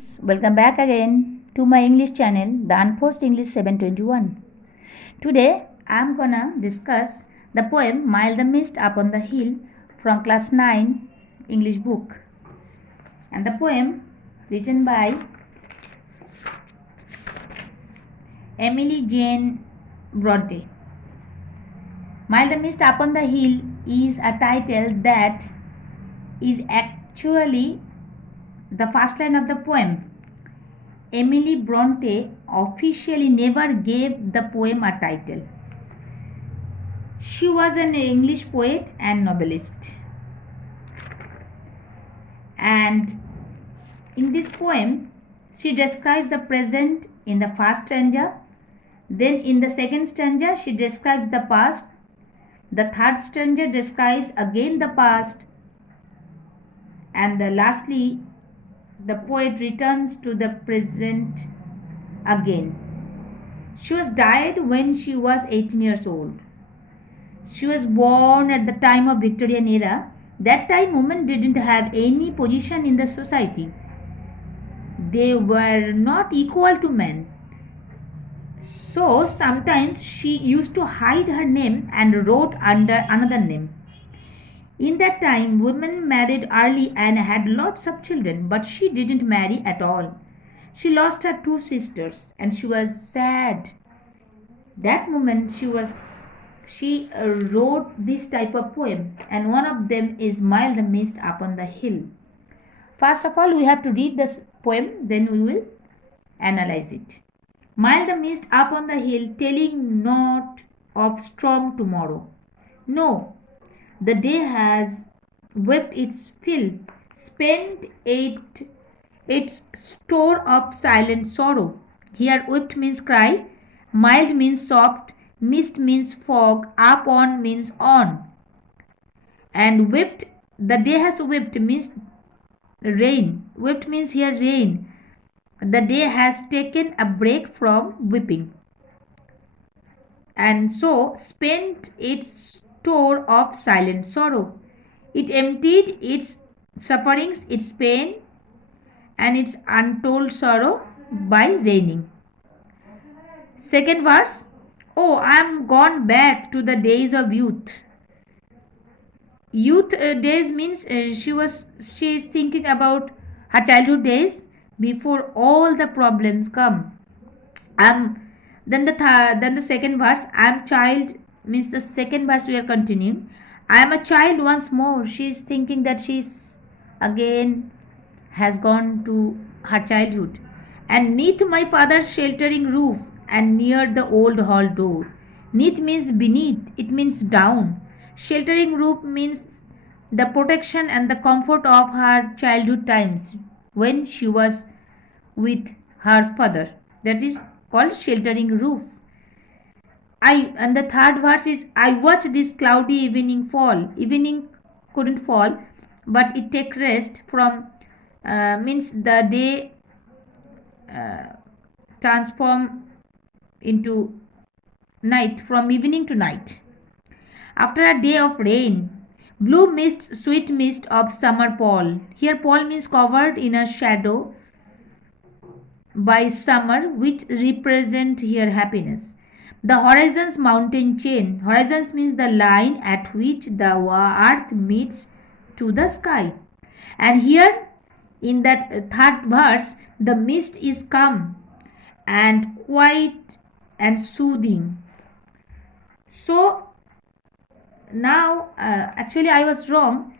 students, welcome back again to my English channel, The Unforced English 721. Today I am gonna discuss the poem Mile the Mist Upon the Hill from class 9 English book. And the poem written by Emily Jane Bronte. Mile the Mist Upon the Hill is a title that is actually the first line of the poem. Emily Bronte officially never gave the poem a title. She was an English poet and novelist. And in this poem, she describes the present in the first stanza. Then in the second stanza, she describes the past. The third stanza describes again the past. And lastly, the poet returns to the present again. She was died when she was 18 years old. She was born at the time of Victorian era. That time women didn't have any position in the society. They were not equal to men. So sometimes she used to hide her name and wrote under another name. In that time, women married early and had lots of children, but she didn't marry at all. She lost her two sisters and she was sad. That moment she wrote this type of poem, and one of them is Mile the Mist Upon the Hill. First of all, we have to read this poem, then we will analyze it. Mile the mist upon the hill, telling not of storm tomorrow. No, the day has wept its fill, spent its store of silent sorrow. Here wept means cry, mild means soft, mist means fog, up on means on. And wept, the day has wept means rain. Wept means here rain. The day has taken a break from weeping. And so spent its store of silent sorrow. It emptied its sufferings, its pain, and its untold sorrow by raining. Second verse. Oh, I am gone back to the days of youth. Youth days means she is thinking about her childhood days before all the problems come. Then the second verse. I am child means the second verse we are continuing. I am a child once more. She is thinking that she's again has gone to her childhood. And neath my father's sheltering roof and near the old hall door. Neath means beneath, it means down. Sheltering roof means the protection and the comfort of her childhood times when she was with her father. That is called sheltering roof. And the third verse is I watch this cloudy evening fall. Evening couldn't fall, but it take rest from means the day transform into night, from evening to night. After a day of rain, blue mist, sweet mist of summer pall. Here pall means covered in a shadow by summer, which represent here happiness. The horizon's mountain chain. Horizons means the line at which the earth meets to the sky. And here in that third verse, the mist is calm and quiet and soothing. So now actually I was wrong.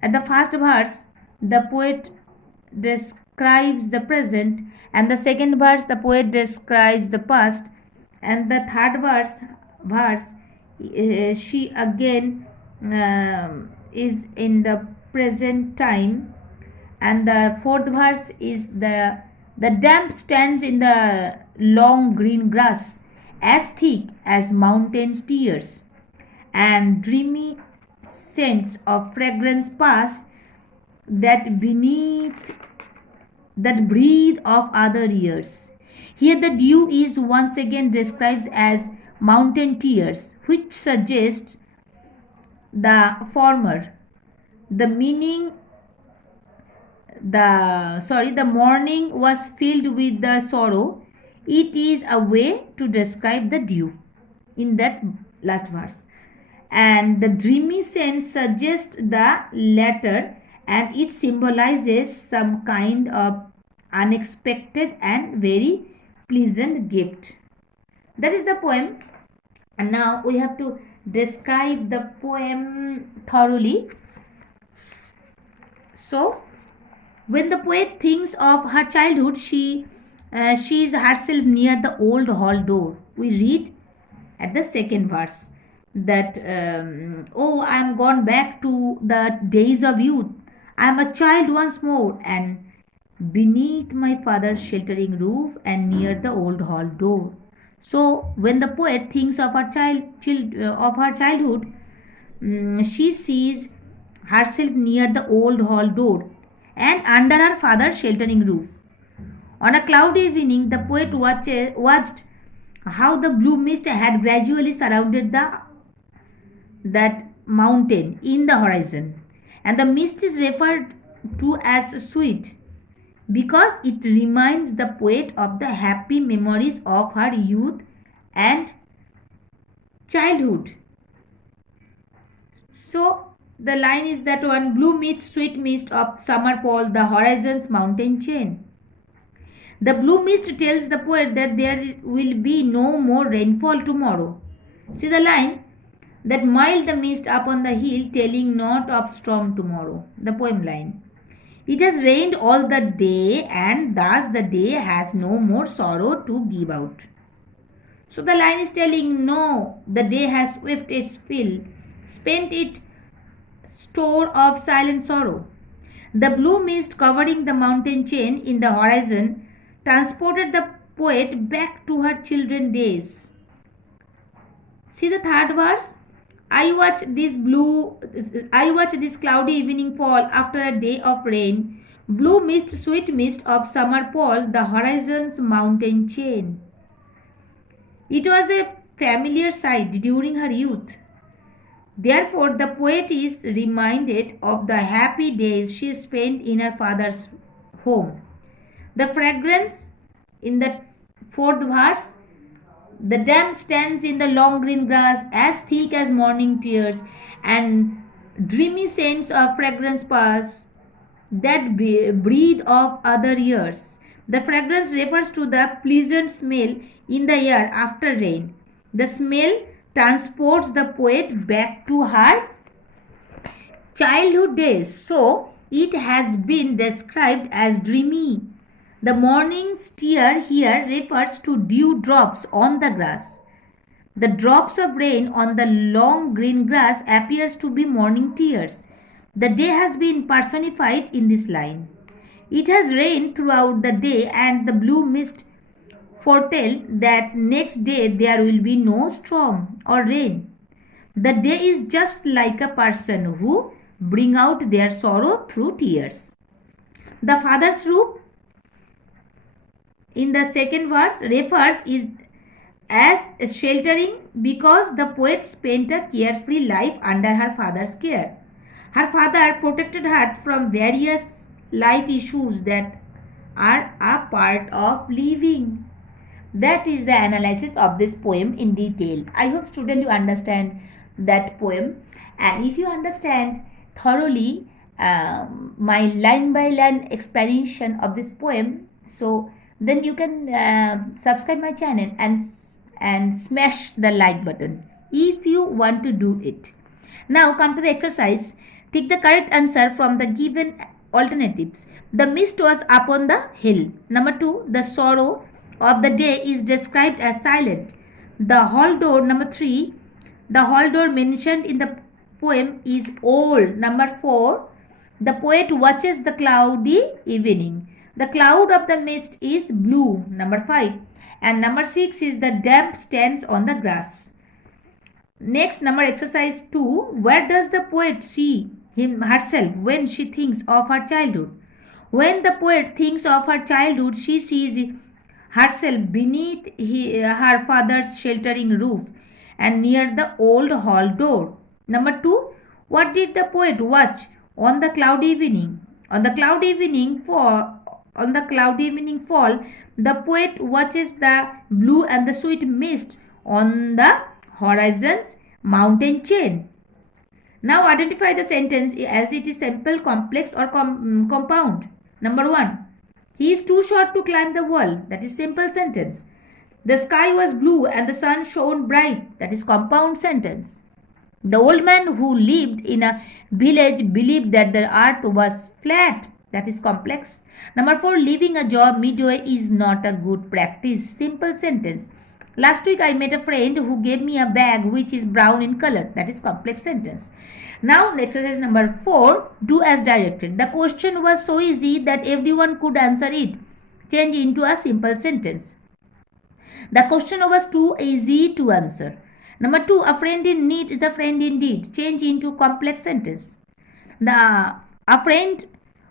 At the first verse, the poet describes the present, and the second verse the poet describes the past, and the third verse she again is in the present time, and the fourth verse is the damp stands in the long green grass as thick as mountains tears, and dreamy scents of fragrance pass that beneath that breathe of other years. Here the dew is once again described as mountain tears, which suggests the former. The meaning the morning was filled with the sorrow. It is a way to describe the dew in that last verse. And the dreamy sense suggests the latter, and it symbolizes some kind of unexpected and very pleasant gift. That is the poem. And now we have to describe the poem thoroughly. So when the poet thinks of her childhood, she is herself near the old hall door. We read at the second verse that oh, I am gone back to the days of youth. I am a child once more, and beneath my father's sheltering roof and near the old hall door. So when the poet thinks of her childhood, she sees herself near the old hall door and under her father's sheltering roof. On a cloudy evening, the poet watched how the blue mist had gradually surrounded that mountain in the horizon, and the mist is referred to as sweet because it reminds the poet of the happy memories of her youth and childhood. So the line is that one, blue mist, sweet mist of summer pall, the horizon's mountain chain. The blue mist tells the poet that there will be no more rainfall tomorrow. See the line? That mild the mist upon the hill, telling not of storm tomorrow. The poem line. It has rained all the day, and thus the day has no more sorrow to give out. So the line is telling no, the day has swept its fill, spent its store of silent sorrow. The blue mist covering the mountain chain in the horizon transported the poet back to her children days. See the third verse? I watch this cloudy evening fall after a day of rain. Blue mist, sweet mist of summer fall, the horizon's mountain chain. It was a familiar sight during her youth. Therefore, the poet is reminded of the happy days she spent in her father's home. The fragrance in the fourth verse, the damp stands in the long green grass as thick as morning tears, and dreamy scents of fragrance pass that breathe of other years. The fragrance refers to the pleasant smell in the air after rain. The smell transports the poet back to her childhood days. So it has been described as dreamy. The morning's tear here refers to dew drops on the grass. The drops of rain on the long green grass appears to be morning tears. The day has been personified in this line. It has rained throughout the day, and the blue mist foretell that next day there will be no storm or rain. The day is just like a person who bring out their sorrow through tears. The father's roof in the second verse refers is as sheltering because the poet spent a carefree life under her father's care. Her father protected her from various life issues that are a part of living. That is the analysis of this poem in detail. I hope student you understand that poem, and if you understand thoroughly my line by line explanation of this poem, so then you can subscribe my channel and smash the like button if you want to do it. Now come to the exercise. Take the correct answer from the given alternatives. The mist was upon the hill. Number 2, the sorrow of the day is described as silent. The hall door, number 3, the hall door mentioned in the poem is old. Number 4, the poet watches the cloudy evening. The cloud of the mist is blue. Number 5. And number 6 is the damp stands on the grass. Next, number exercise 2. Where does the poet see herself when she thinks of her childhood? When the poet thinks of her childhood, she sees herself beneath her father's sheltering roof and near the old hall door. Number 2. What did the poet watch on the cloudy evening? On the cloudy evening fall, the poet watches the blue and the sweet mist on the horizon's mountain chain. Now identify the sentence as it is simple, complex or compound. Number 1. He is too short to climb the wall. That is simple sentence. The sky was blue and the sun shone bright. That is compound sentence. The old man who lived in a village believed that the earth was flat. That is complex. Number 4. Leaving a job midway is not a good practice. Simple sentence. Last week I met a friend who gave me a bag which is brown in color. That is complex sentence. Now exercise number 4. Do as directed. The question was so easy that everyone could answer it. Change into a simple sentence. The question was too easy to answer. Number 2, a friend in need is a friend indeed. Change into complex sentence. A friend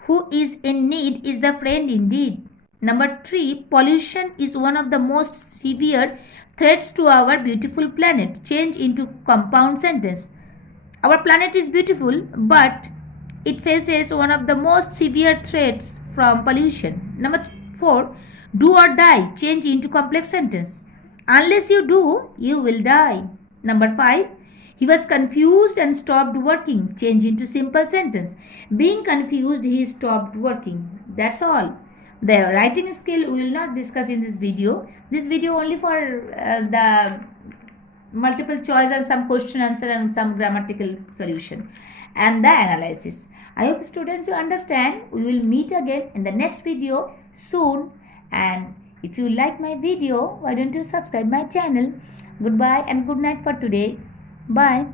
who is in need is the friend indeed. Number 3, pollution is one of the most severe threats to our beautiful planet. Change into compound sentence. Our planet is beautiful, but it faces one of the most severe threats from pollution. Number 4, do or die. Change into complex sentence. Unless you do, you will die. Number 5, he was confused and stopped working. Change into simple sentence. Being confused, he stopped working. That's all. The writing skill we will not discuss in this video. This video only for the multiple choice and some question answer and some grammatical solution and the analysis. I hope students you understand. We will meet again in the next video soon, and if you like my video, why don't you subscribe my channel. Goodbye and good night for today. Bye.